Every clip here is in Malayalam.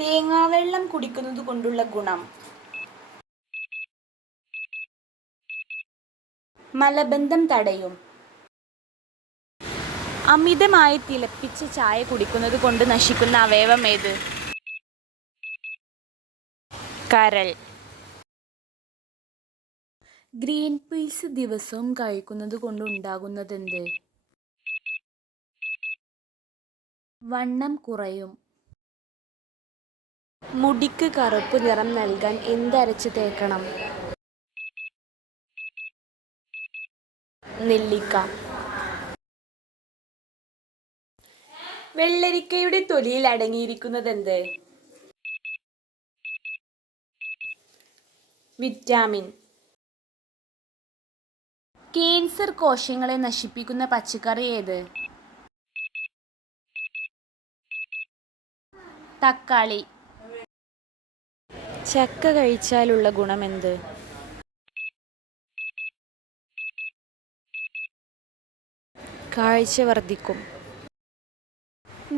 തേങ്ങാവെള്ളം കുടിക്കുന്നത് കൊണ്ടുള്ള ഗുണം. മലബന്ധം തടയും. അമിതമായി തിളപ്പിച്ച ചായ കുടിക്കുന്നത് കൊണ്ട് നശിക്കുന്ന അവയവം ഏത്? കരൾ. ഗ്രീൻ പീസ് ദിവസവും കഴിക്കുന്നത് കൊണ്ടുണ്ടാകുന്നതെന്ത്? വണ്ണം കുറയും. മുടിക്ക് കറുപ്പ് നിറം നൽകാൻ എന്തരച്ച് തേക്കണം? നെല്ലിക്ക. വെള്ളരിക്കയുടെ തൊലിയിൽ അടങ്ങിയിരിക്കുന്നതെന്ത്? വിറ്റാമിൻ. ക്യാൻസർ കോശങ്ങളെ നശിപ്പിക്കുന്ന പച്ചക്കറി ഏത്? തക്കാളി. ചക്ക കഴിച്ചാലുള്ള ഗുണമെന്ത്? കാഴ്ച വർദ്ധിക്കും.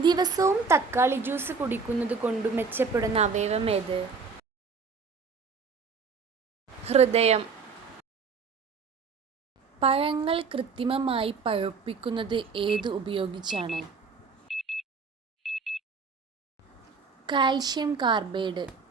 ദിവസവും തക്കാളി ജ്യൂസ് കുടിക്കുന്നത് കൊണ്ട് മെച്ചപ്പെടുന്ന അവയവം ഏത്? ഹൃദയം. പഴങ്ങൾ കൃത്രിമമായി പഴുപ്പിക്കുന്നത് ഏത് ഉപയോഗിച്ചാണ്? Calcium carbide.